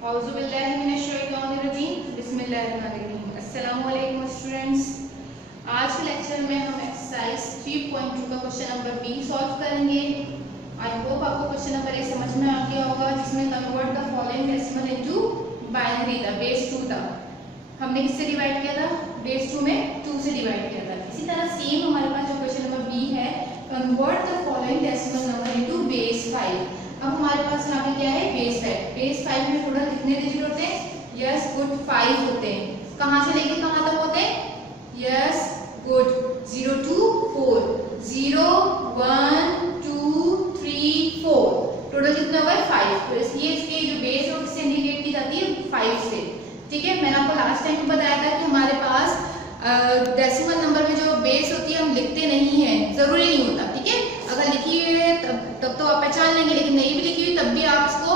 अस्सलामुअलैकुम स्टूडेंट्स। आज के लेक्चर में हम एक्सरसाइज 3.2 का क्वेश्चन नंबर बी सॉल्व करेंगे। आई होप आपको क्वेश्चन नंबर ए समझ में आ गया होगा, जिसमें convert the following decimal into binary था, बेस 2 था। हमने किससे डिवाइड किया था? बेस 2 में 2 से डिवाइड किया था। इसी तरह सेम हमारे पास जो क्वेश्चन नंबर बी है, convert the following decimal number into base 5। अब हमारे पास यहाँ पे क्या है? बेस 5। बेस 5 में टोटल कितने डिजिट होते हैं? यस गुड 5 होते हैं। कहाँ से लेके कहाँ तक होते हैं? यस गुड 0 to 4, 0 1 2 3 4, टोटल कितना हुआ है? 5। तो इसलिए इसके जो बेस है वो किससे इंडिकेट की जाती है? 5 से। ठीक है, मैंने आपको लास्ट टाइम बताया था कि हमारे पास डेसिमल नंबर में जो बेस होती है हम लिखते नहीं है, जरूरी नहीं होता। ठीक है, अगर लिखी हुई है तब तो आप पहचान लेंगे, लेकिन नहीं भी लिखी हुई तब भी आप इसको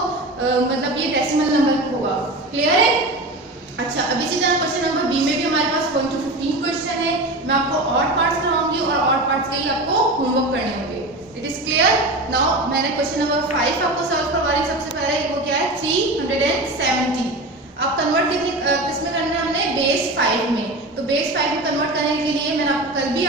मतलब ये डेसिमल नंबर होगा। क्लियर है? अच्छा, अब इसी तरह क्वेश्चन नंबर बी में भी हमारे पास 1 to 15 क्वेश्चन है। मैं आपको ऑड पार्ट्स कराऊंगी और ऑड पार्ट्स के ही आपको होमवर्क करने होंगे। It is clear? नाउ मैंने क्वेश्चन नंबर 5 आपको सॉल्व करवा रही। सबसे पहले वो क्या है? 370। अब कन्वर्ट किसमें करना है हमने? बेस 5 में। तो बेस 5 में कन्वर्ट करने के लिए मैंने आपको कल भी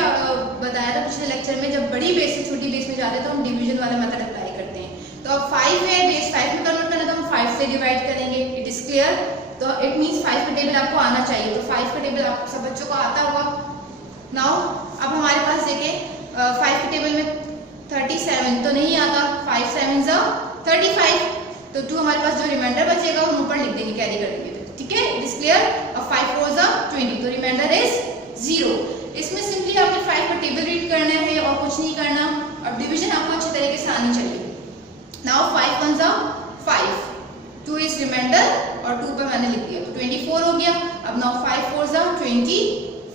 बताया था पिछले लेक्चर में, जब बड़ी बेस से छोटी बेस में जाते हैं तो हम डिवीजन वाला मेथड अप्लाई करते हैं। तो अब 5 है, बेस 5 में कन्वर्ट करना, तो हम 5 से डिवाइड करेंगे। It is clear? तो इट मींस 5 का टेबल आपको आना चाहिए। तो 5 का टेबल आप सब बच्चों को आता होगा। नाउ अब हमारे पास देखें 5 के टेबल में 37 तो नहीं आता। 5 7 35, तो 2 हमारे पास जो रिमाइंडर बचेगा वो ऊपर लिख देंगे, कैरी कर देंगे। ठीक है, इट इज क्लियर? अब 5 4 20, तो रिमाइंडर इज 0। इसमें सिंपली आपने 5 का टेबल रीड करना है और कुछ नहीं करना, और डिवीजन आपको अच्छे तरीके से आनी चाहिए। नाउ 5 1 5, 2 इज रिमाइंडर और 2 पे मैंने लिख दिया, तो 24 हो गया। अब now 5 4 20,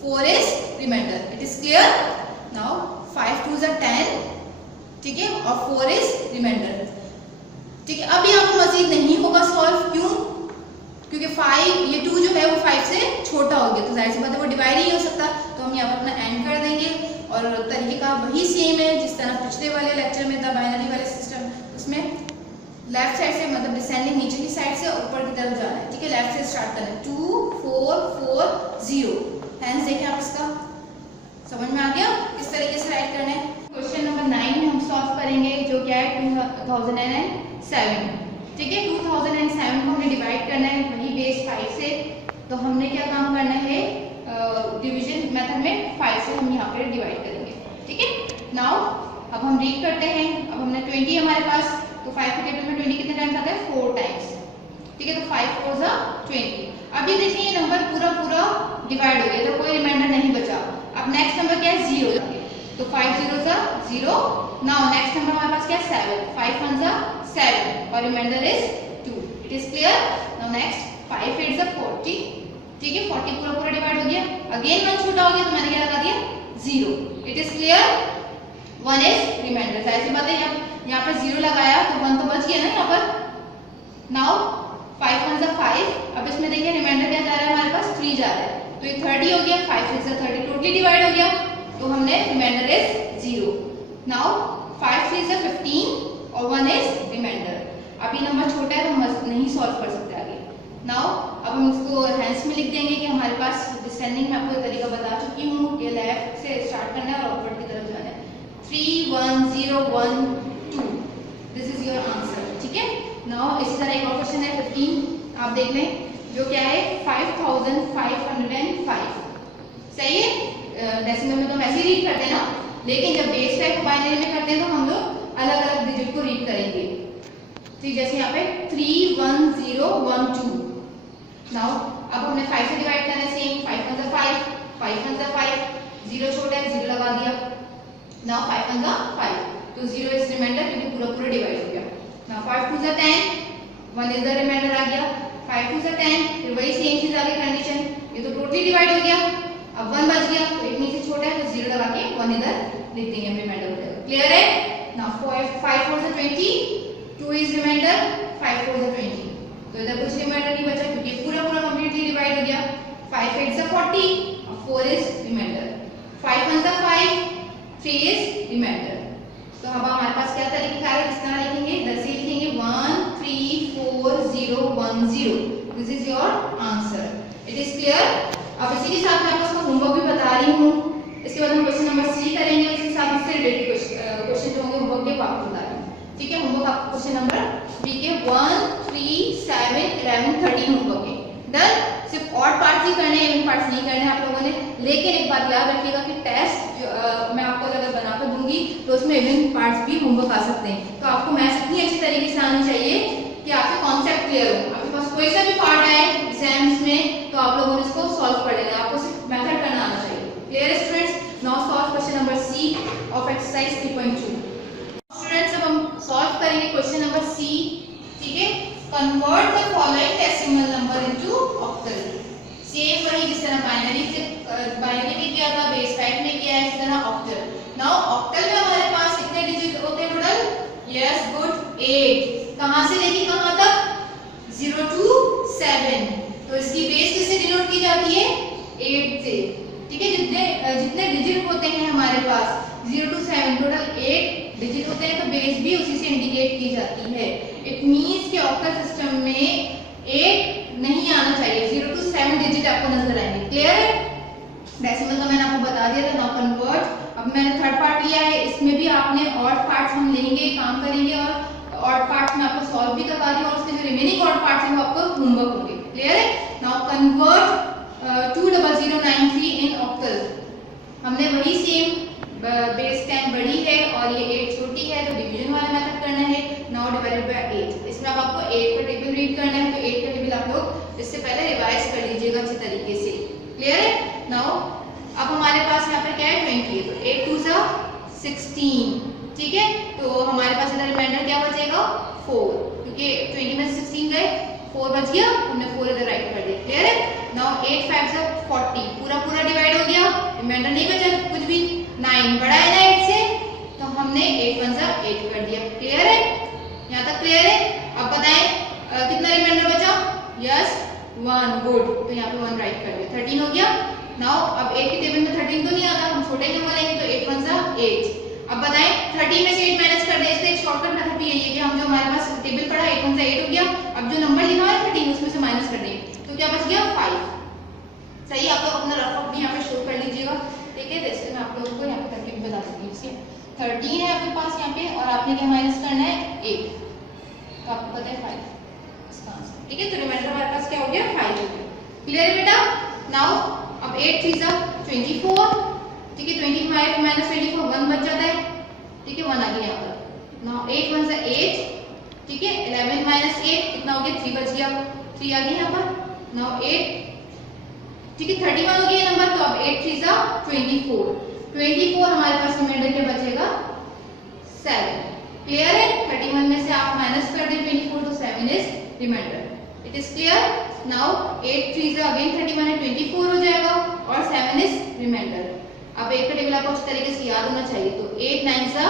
4 is reminder. It is clear? Now 5 2 10, ठीक है, और 4 इज रिमाइंडर। ठीक है, अब यहाँ पर मजीद नहीं होगा सॉल्व। क्यों? क्योंकि 5 ये 2 जो है वो 5 से छोटा हो गया, तो जाहिर सी बात है वो डिवाइड ही हो सकता। तो हम यहाँ पर अपना एंड कर देंगे, और तरीका वही सेम है जिस तरह पिछले वाले लेक्चर में था, बाइनरी वाले सिस्टम। उसमें लेफ्ट साइड से मतलब डिसेंडिंग नीचे की साइड से ऊपर की तरफ जाना है। ठीक है, लेफ्ट से स्टार्ट करना है। 2 4 4 0। हैंड्स देखें आप, इसका समझ में आ गया किस तरीके से राइट करना है। क्वेश्चन नंबर 9 में हम सॉल्व करेंगे, जो क्या है 2007। ठीक है, 2007 को हमने डिवाइड करना है वही बेस 5 से। तो हमने क्या काम करना है? डिवीजन मेथड में 5 से हम यहाँ पे डिवाइड करेंगे। ठीक है, नाउ अब हम रीड करते हैं। अब हमने 20 हमारे पास, तो 5 के टेबल में 20 कितने टाइम्स आता है? 4 टाइम्स। ठीक है, तो 5 4 20। अब ये देखिए ये नंबर पूरा डिवाइड हो गया, तो कोई रिमाइंडर नहीं बचा। अब नेक्स्ट नंबर क्या है? 0। तो 5 0 0। नाउ नेक्स्ट नंबर हमारे पास क्या है? 7। 5 1 7, और reminder is 2। It is clear? Now next 5 8 40। ठीक है, 40 पूरा डिवाइड हो गया। अगेन 1 छोटा हो गया, तो मैंने क्या लगा दिया? 0। It is clear? 1 is reminder. जाहिर सी बात है यहाँ पर 0 लगाया तो 1 तो बच गया ना यहाँ पर। नाउ 5 1 5। अब इसमें देखिए रिमाइंडर क्या जा रहा है हमारे पास? 3 जा रहा है, तो ये 30 हो गया। 5 6 30, टोटली डिवाइड हो गया, तो हमने रिमाइंडर इज 0। नाउ 5 3 15 और 1 इज रिमाइंडर। अब ये नंबर छोटा है तो हम नहीं सॉल्व कर सकते आगे। नाउ अब हम इसको हैंड्स में लिख देंगे कि हमारे पास डिसेंडिंग में आपको तरीका बता चुकी हूँ। ये लेफ्ट से स्टार्ट करना है और ऊपर की तरफ जाना है। 3 1 0 1 2, दिस इज योर आंसर। ठीक है, नाउ इसी तरह एक और क्वेश्चन है 15, आप देख लें, जो क्या है 5505। सही है? डेसिमल में तो हम ऐसे ही रीड करते हैं ना, लेकिन जब बेस 5 को बाइनरी में करते हैं तो हम लोग अलग अलग डिजिट को रीड करेंगे। ठीक, जैसे यहाँ पे 3 1 0 1 2। नाउ अब हमने 5 से डिवाइड करना है। सेम 5 1 5, 5 1 5, 0 छोटा है 0 लगा दिया। नाउ 5 1 5, तो 0 इज रिमाइंडर क्योंकि पूरा डिवाइड हो गया। नाउ 5 2 10, 1 इज द रिमाइंडर आ गया। 5 2 10, फिर वही सेम चीज आ गई कंडीशन, ये तो टोटली डिवाइड हो गया। अब 1 बच गया, तो इट मींस छोटा है, तो 0 लगा के 1 इधर लिख देंगे, रिमाइंडर हो जाएगा। क्लियर है? नाउ 5 4 20, 2 इज रिमाइंडर, 5 4 20, तो इधर कुछ रिमाइंडर नहीं बचा क्योंकि पूरा कंप्लीटली डिवाइड हो गया। 5 8 40 और 4 इज रिमाइंडर। 5 1 5, 3 is reminder. तो अब हमारे पास क्या तरीका है? किस तरह लिखेंगे? इधर से लिखेंगे 1 3 4 0 1 10. This is your answer. It is clear. अब इसी के साथ मैं आपको होमवर्क भी बता रही हूँ. इसके बाद हम क्वेश्चन नंबर सी करेंगे. इसके साथ इससे रिलेटेड क्वेश्चन जो होंगे होमवर्क के आपको बता रही हूँ. ठीक है. होमवर्क आपको क्वेश्चन नंबर बी के 1, 3, 7, 11, 13 होमवर्क है. डन. सिर्फ ऑड पार्ट्स ही करने हैं, इवन पार्ट्स नहीं करने आप लोगों ने. लेकिन एक बात याद रखिएगा कि टेस्ट मैं आपको अगर बनाकर दूंगी तो उसमें इवन पार्ट्स भी होमवर्क आ सकते हैं. तो आपको मैथ्स इतनी अच्छी तरीके से आनी चाहिए कि आपके कॉन्सेप्ट क्लियर हो. आपके पास कोई सा भी पार्ट आए एग्जाम्स में तो आप लोगों ने इसको सॉल्व कर लेना. आपको सिर्फ मेथड करना आना चाहिए. Clear students. Now solve question number C of exercise 3.2. Students अब हम सॉल्व करेंगे क्वेश्चन नंबर सी. ठीक है. Convert the following decimal number into octal. Same वही जिस तरह बाइनरी में किया था, बेस 5 में किया है, इस तरह ऑक्टल. नाउ ऑक्टल में हमारे पास कितने डिजिट होते हैं टोटल? Yes good 8. कहां से लेके कहां तक? 0 to 7. तो इसकी बेस किससे डिनोट की जाती है? 8 से. ठीक है. जितने डिजिट होते हैं हमारे पास 0 to 7 टोटल 8 डिजिट होते हैं तो बेस भी उसी से इंडिकेट की जाती है. इट मींस कि ऑक्टल सिस्टम में 8 नहीं आना चाहिए. 0 to 7 डिजिट आपको नजर आएंगे. क्लियर है. डेसिमल का मैंने आपको बता दिया था. Now convert. अब मैंने थर्ड पार्ट लिया है. इसमें भी आपने ऑड पार्ट्स हम लेंगे, काम करेंगे और ऑड पार्ट्स में आपको सॉल्व भी करवा रही हूं और उसके जो रिमेनिंग ऑड पार्ट्स हैं वो आपको होमवर्क होंगे. क्लियर है. नाउ कन्वर्ट 20093 इन ऑक्टल. हमने वही सेम बेस 10 बड़ी है और ये 8 छोटी है तो डिवीजन वाला मेथड करना है. Now divided by 8. इसमें अब आपको 8 का टेबल रीड करना है तो 8 का टेबल आप लोग इससे पहले रिवाइज कर लीजिएगा अच्छी तरीके से. क्लियर है. नाउ अब हमारे पास यहाँ पे क्या है 20 है तो 8 2 जा 16. ठीक है. तो हमारे पास इधर रिमाइंडर क्या बचेगा 4 क्योंकि 20 में 16 गए 4 बच गया. हमने 4 इधर राइट कर दिया. क्लियर है. नाउ 8 5 जा 40. पूरा डिवाइड हो गया. रिमाइंडर नहीं बचा कुछ भी. 9 बड़ा है ना 8 से तो हमने 8 1 जा 8 कर दिया. क्लियर है. यहाँ तक क्लियर है. अब बताएं कितना रिमाइंडर बचा? यस 1. गुड. तो यहाँ पे 1 राइट कर दिया. 13 हो गया. नाउ अब 8 के टेबल में 13 तो नहीं आता. हम छोटे नंबर लेंगे तो 8 1 जा 8. अब बताएं 13 में से 8 माइनस कर दे. इसका एक शॉर्टकट मेथड भी यही है कि हम जो हमारे पास टेबल पड़ा 8 1 जा 8 हो गया. अब जो नंबर लिखा है 13 उसमें से माइनस कर देंगे तो क्या बच गया 5. सही. आप लोग अपना रफ भी यहाँ पे शो कर लीजिएगा. ठीक है. जैसे मैं आप लोगों को यहाँ पे करके भी बता देती हूँ. इसके 13 है आपके पास यहाँ पे और आपने क्या माइनस करना है 8 तो आपको पता है 5 इसका आंसर. ठीक है. तो रिमाइंडर हमारे पास क्या हो गया 5 हो गया. क्लियर है बेटा. नाउ अब 8 3 जा 24. ठीक है. 25 माइनस 24 1 बच जाता है. ठीक है. 1 आ गया यहाँ पर. नाउ 8 1 जा 8. ठीक है. 11 माइनस 8 कितना हो गया 3 बच गया. 3 आ गया यहाँ पर. नाउ 8. ठीक है. 31 हो गया नंबर तो अब 8 3 जा 24. 24 हमारे पास रिमाइंडर क्या बचेगा 7. क्लियर है. 31 में से आप माइनस कर दें 24 तो 7 is reminder. It is clear. Now 8 3 जा अगेन 31 है 24 हो जाएगा और 7 इज रिमाइंडर. अब एक का टेबल आपको इस तरीके से याद होना चाहिए. तो 8 9 जा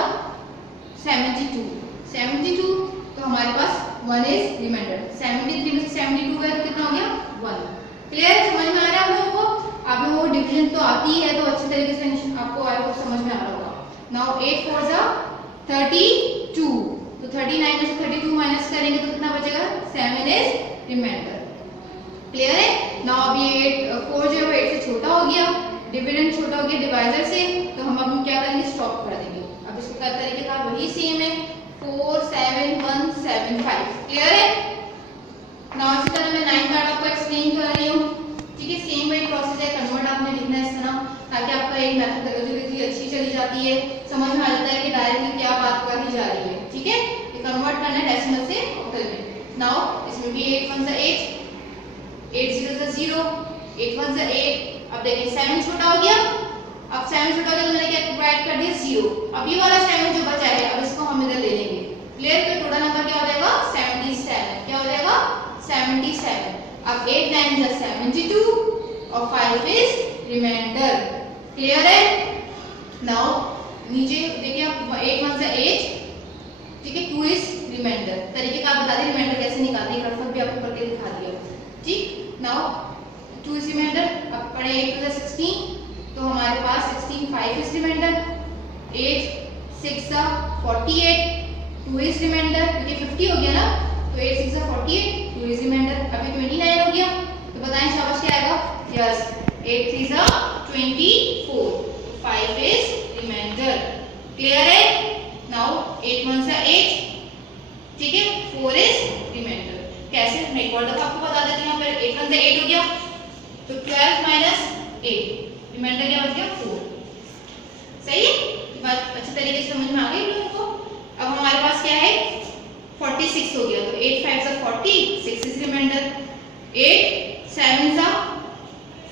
72. 72 तो हमारे पास 1 इज रिमाइंडर. 73 में से 72 गया तो कितना हो गया 1. क्लियर. समझ में आ रहा है आप लोगों को? आप लोगों को डिवीजन तो आती है तो अच्छी तरीके से आपको आया तो समझ में आ रहा होगा. नाउ 8 4 जा 32 तो 39 में से 32 माइनस करेंगे तो कितना बचेगा 7 इज रिमाइंडर. क्लियर है. नाउ अब ये 4 जो है 8 से छोटा हो गया. डिविडेंड छोटा हो गया डिवाइजर से तो हम अब क्या करेंगे स्टॉप कर देंगे. अब इसको क्या तरीके का वही सेम है 4 7 1 7 5. क्लियर है. नाउ इसी तरह मैं 9 पार्ट आपको एक्सप्लेन कर रही हूँ. ठीक है. सेम वही प्रोसेस है. कन्वर्ट आपने लिखना है इस तरह ताकि आपका एक मेथोडोलॉजी अच्छी चली जाती है. समझ में आ जाता है कि डायरेक्टली क्या बात कही जा रही है. ठीक है. ये कन्वर्ट करना है डेसिमल से ऑक्टल में. नाउ इसमें भी 8 1 जा 8 8 0 जा 0 8 1 जा 8. अब देखिए 7 छोटा हो गया. अब 7 छोटा हो गया तो मैंने क्या ऐड कर दिया 0. अब ये वाला 7 जो बचा है अब इसको हम इधर ले लेंगे. क्लियर. तो टोटल नंबर क्या हो जाएगा 77. क्या हो जाएगा 77. अब 8 9 जा 72 और 5 इज रिमाइंडर. क्लियर है. नाउ नीचे देखिए आप 8 1 जा 8. ठीक है. 2 इज रिमाइंडर. तरीके का आप बता दें रिमाइंडर कैसे निकालते हैं. रफर भी आपको करके दिखा दिया. ठीक. Now 2 is reminder. अब पढ़े 8 2 जा 16 तो हमारे पास 16 5 इज रिमाइंडर. 8 6 जा 48 2 इज रिमाइंडर क्योंकि 50 हो गया ना तो 8 6 48, 2 इज रिमाइंडर। अभी 29 हो गया, तो बताएं शाबाश क्या आएगा? Yes, 8 3 24, 5 is reminder. क्लियर है? नाउ 8 1 8, ठीक है, 4 इज रिमाइंडर। कैसे? मैं एक और दफा आपको बता देती हूं। यहाँ पर 8 1 8 हो गया, तो 12 माइनस 8, रिमाइंडर क्या बच गया? 4। सही है? ये बात अच्छी तरीके से समझ में आ गई लोगों को। अब हमारे पास क्या है? 46 हो गया, तो 8 5 40, 6 इज रिमाइंडर। 8 7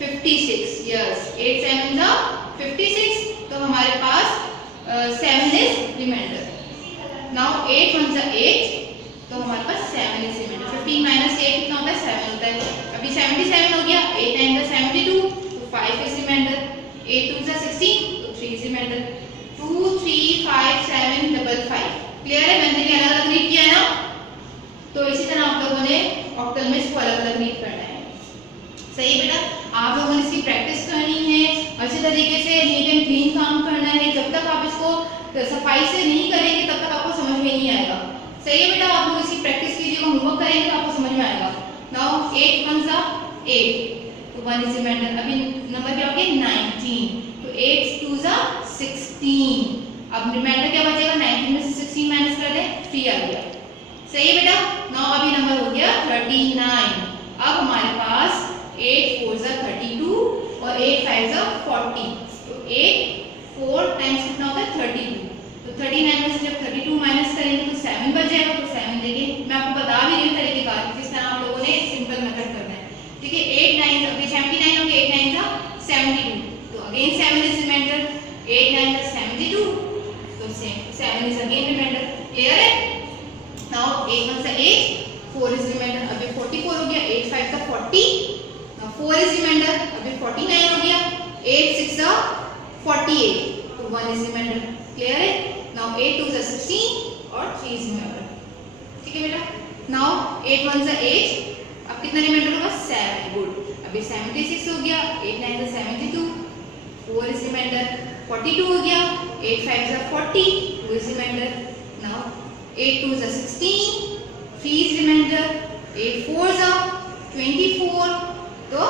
56, यस, 8 7 56, तो हमारे पास 7 इज रिमाइंडर। नाउ 8 1 8, तो हमारे पास 7 इज रिमाइंडर। 15 माइनस 8 कितना होता है? 7 होता है। अभी 77 हो गया, 8 9 72, तो 5 इज रिमाइंडर। 8 2 16, तो 3 इज रिमाइंडर। 2 3 5 7 5। क्लियर है? मैंने भी अलग अलग रीड किया है ना, तो इसी तरह आप लोगों ने ऑक्टल में इसको अलग अलग रीड करना है। सही बेटा? आप लोगों ने इसकी प्रैक्टिस करनी है, अच्छे तरीके से नीट एंड क्लीन काम करना है। जब तक आप इसको सफाई से नहीं करेंगे तब तक आपको समझ में नहीं आएगा। सही है बेटा? आप लोग इसकी प्रैक्टिस कीजिएगा, होमवर्क करेंगे तो आपको समझ में आएगा। नाउ 8 1 8, तो 1 इज रिमाइंडर। अभी नंबर क्या हो गया? 19, तो 8 2 16। अब रिमाइंडर क्या बचेगा? 19 में से 16 माइनस कर दे, 3 आ गया। सही है बेटा? नाउ अभी नंबर हो गया 39। अब हमारे पास 8 4 32 और 8 5 40, तो 8 4 टाइम्स कितना होता है? 32। तो 39 में से जब 32 माइनस करेंगे तो 7 बच जाएगा, तो 7 लेंगे। मैं आपको बता भी रही हूँ तरीकेकार, किस तरह आप लोगों ने सिंपल मेथड करना है। ठीक है? 8 9 अभी 79 हो गया, 8 9 72, तो अगेन 7 इज रिमाइंडर। 8 9 72, तो 7 इज अगेन रिमाइंडर। क्लियर है? Now 8 1 8, 4 is reminder. अभी 44 हो गया, 8 5 40, नाउ 4 इज रिमाइंडर। अभी 49 हो गया, 8 6 48, तो 1 इज रिमाइंडर। क्लियर है? नाउ 8 2 16 और 3 इज रिमाइंडर। ठीक है बेटा? नाउ 8 1 8, अब कितना रिमाइंडर होगा? 7। गुड। अभी 76 हो गया, 8 9 72, 4 इज रिमाइंडर। 42 हो गया, 8 5 40, 2 is reminder. Now 8 2 16, 3 is reminder. 8 4 24, तो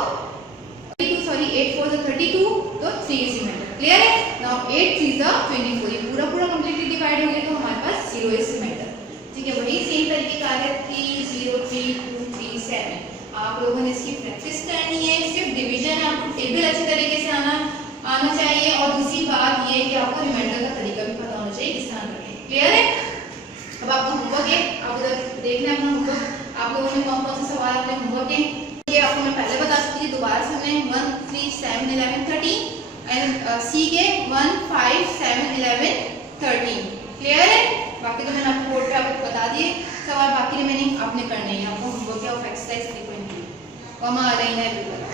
8 4 32, तो 3 इज रिमाइंडर। क्लियर है? नाउ 8 3 24, ये पूरा पूरा कंप्लीटली डिवाइड हो गया, तो हमारे पास 0 इज रिमाइंडर। ठीक है? वही सेम तरीके का है 3 0 3 2 3 7। आप लोगों ने इसकी प्रैक्टिस करनी है। सिर्फ डिवीजन है, आपको टेबल अच्छे तरीके से आना चाहिए, और दूसरी बात ये कि आपको रिमाइंडर का तरीका भी पता होना चाहिए किस तरह करके। क्लियर है? अब आपका होमवर्क है, आप उधर देखना है अपना होमवर्क। आप लोगों ने कौन कौन से सवाल अपने होमवर्क के, ये आपको मैं पहले बता चुकी थी, दोबारा से हमने 1 3 7 11 13 एंड सी के 1 5 7 11 13। क्लियर है? बाकी तो मैंने आपको बोर्ड पे आपको बता दिए सवाल, बाकी रिमेनिंग आपने करने हैं। आपको होमवर्क है of exercise 3.2 Verma Alaina bill बलाग।